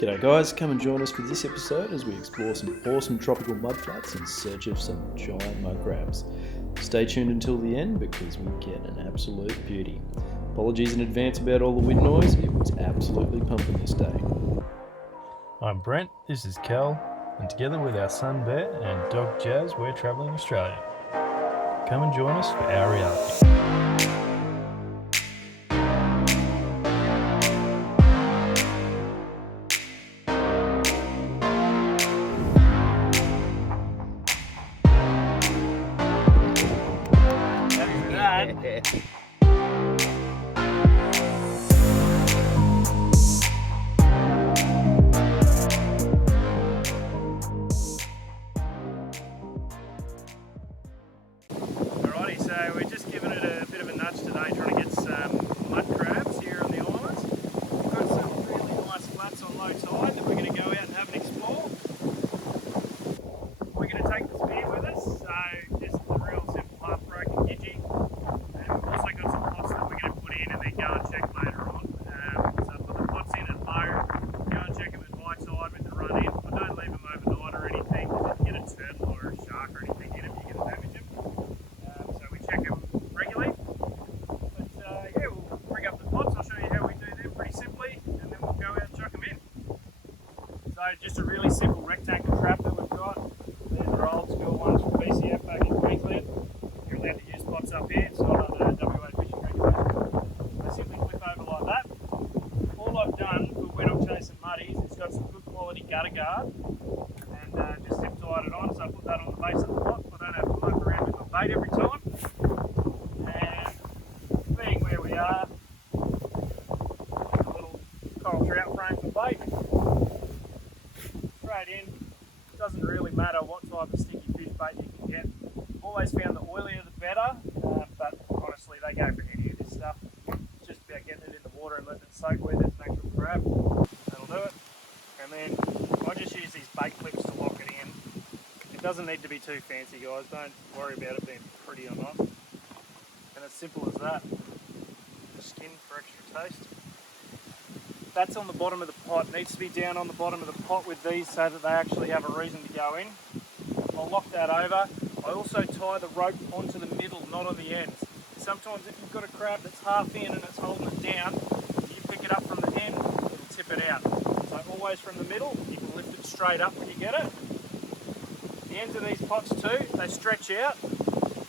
G'day guys, come and join us for this episode as we explore some awesome tropical mudflats in search of some giant mud crabs. Stay tuned until the end because we get an absolute beauty. Apologies in advance about all the wind noise, it was absolutely pumping this day. I'm Brent, this is Cal, and together with our son Bear and dog Jazz, we're travelling Australia. Come and join us for our reality. Alrighty, so we're just giving it a bit of a nudge today, trying to get some mud crabs here on the island. We've got some really nice flats on low tide that we're going to go out and have an explore. We're going to take the spear with us, so just a real simple half-broken gidgee. And we've also got some pots that we're going to put in and then go and check later on. So put the pots in at low, go and check them at high tide with the run in. I don't leave them overnight or anything, because if you get a turtle or a shark or anything in them, you can damage them. So we check them regularly. But yeah, we'll bring up the pots. I'll show you how we do them pretty simply, and then we'll go out and chuck them in. So just a really simple rectangle trap that we've got. These are old school ones from BCF back in Queensland. You're allowed to use pots up here, it's not under WA fishing regulations. They simply flip over like that. All I've done for when I'm chasing muddies, it's got some good quality gutter guard, and just zip tied it on, so I put that on the base of the pot. I don't have to muck around with my bait every time. And being where we are, a little coral trout frame for bait. Straight in. Doesn't really matter what type of sticky fish bait you can get. Always found the oilier the better, but honestly they go for any of this stuff. It's just about getting it in the water and letting it soak with it. It's an actual crab. That'll do it. And then I just use these bait clips to lock it in. It doesn't need to be too fancy, guys. Don't worry about it being pretty or not. And it's simple as that. The skin for extra taste. That's on the bottom of the pot. It needs to be down on the bottom of the pot with these so that they actually have a reason to go in. I'll lock that over. I also tie the rope onto the middle, not on the ends. Sometimes if you've got a crab that's half in and it's holding it down, you pick it up from the end, it'll tip it out. So always from the middle, you can lift it straight up when you get it. The ends of these pots too, they stretch out.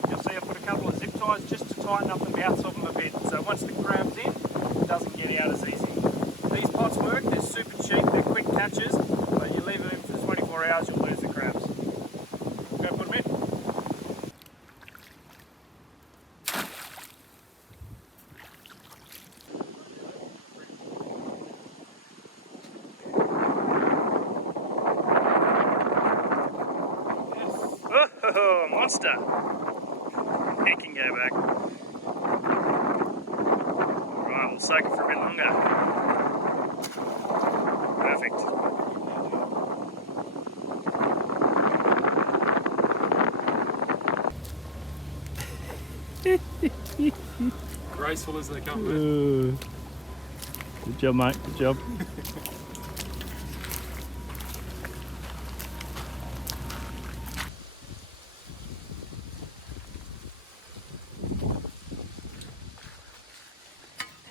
You'll see I put a couple of zip ties just to tighten up the mouths of them a bit. So once the crab's in, it doesn't get out as easy. These pots work, they're super cheap, they're quick catches, but you leave them in for 24 hours, you'll lose the crabs. Go put them in. Oh, monster! He can go back. Right, we'll soak it for a bit longer. Perfect. Graceful as they come. Good job, mate. Good job.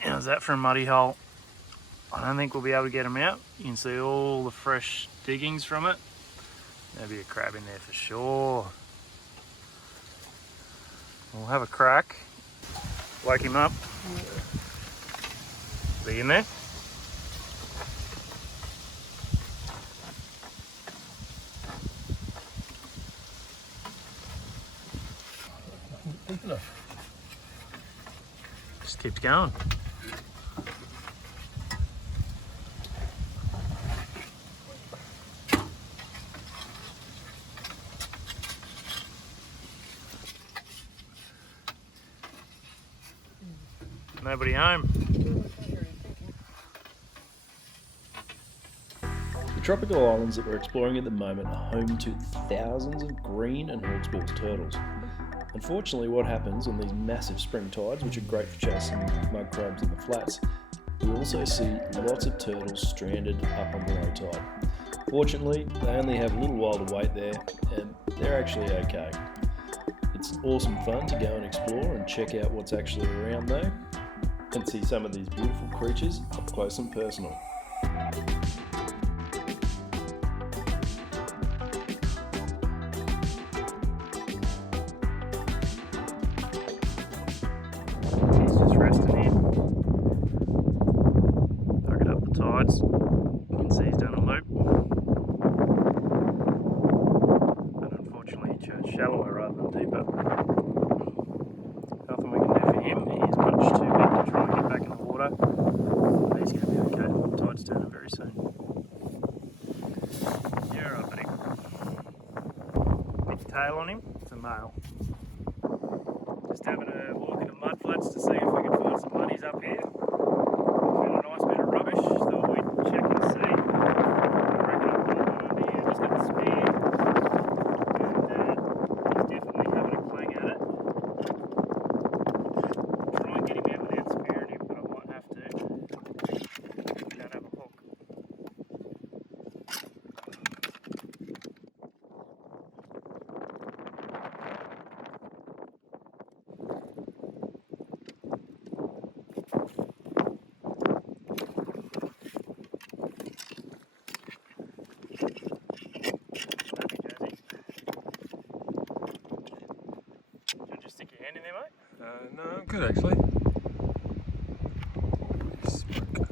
How's that for a muddy hole? I don't think we'll be able to get them out. You can see all the fresh diggings from it. There'll be a crab in there for sure. We'll have a crack. Wake him up. Be in there. Just keeps going. Nobody home. The tropical islands that we're exploring at the moment are home to thousands of green and hawksbill turtles. Unfortunately, what happens on these massive spring tides, which are great for chasing mud crabs in the flats, We also see lots of turtles stranded up on the low tide. Fortunately, they only have a little while to wait there, and they're actually okay. It's awesome fun to go and explore and check out what's actually around though, and see some of these beautiful creatures up close and personal. He's just resting here. Tugging up the tides. You can see he's done a loop. But unfortunately he chose shallower rather than deeper. Nothing we can do for him. He's much too big to try and get back in the water. But he's going to be okay. The tide's turning very soon. Yeah, right, buddy. Big tail on him. It's a male. Just having a walk in the mud flats to see if we can find some muddies up here. Found a nice bit of rubbish, thought we'd check and see. I reckon I've got one under here, just got the spear. And he's definitely having a clang at it. Try and get him out without spearing him, but I might have to. We don't have a hook. Stick your hand in there, mate? No, I'm good actually. Smoke.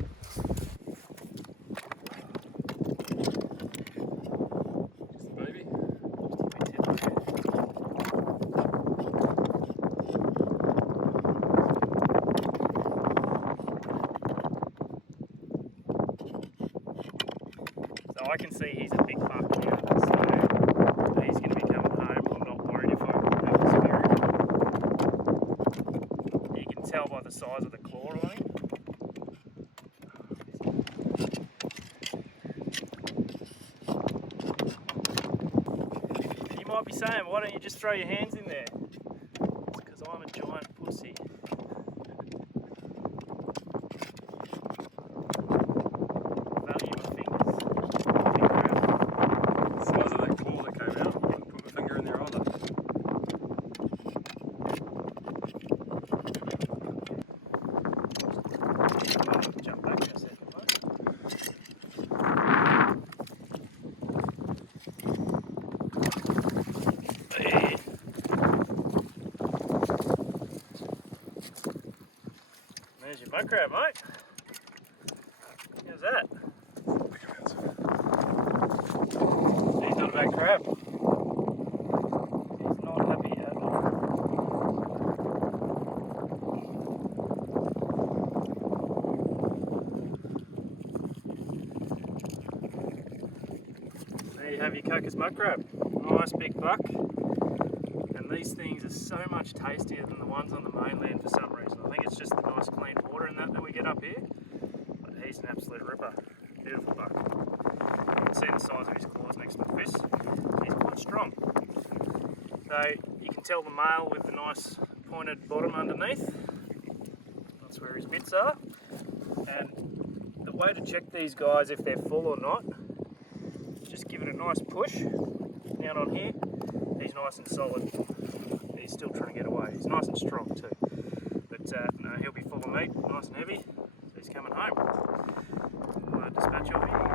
Just the baby. So I can see he's a big buck now, so he's going to be coming home. I'm not worried if I have to spear him. You can tell by the size of the claw on him. You might be saying, why don't you just throw your hands in there? It's because I'm a giant pussy. Value my fingers. The size of that claw that came out, I put my finger in there either. Jump back in a second, mate. Hey. There's your mud crab, mate. How's that? He's not a bad crab. He's not happy at all. There you have your Cocos mud crab. Nice big buck. And these things are so much tastier than the ones on the mainland for some reason. I think it's just the nice clean water and that we get up here. But he's an absolute ripper. Beautiful buck. You can see the size of his claws next to the fist. He's quite strong. So you can tell the male with the nice pointed bottom underneath. That's where his bits are. And the way to check these guys if they're full or not, just give it a nice push down on here. He's nice and solid. He's still trying to get away. He's nice and strong too. But no, he'll be full of meat, nice and heavy. So he's coming home. We'll dispatch of him.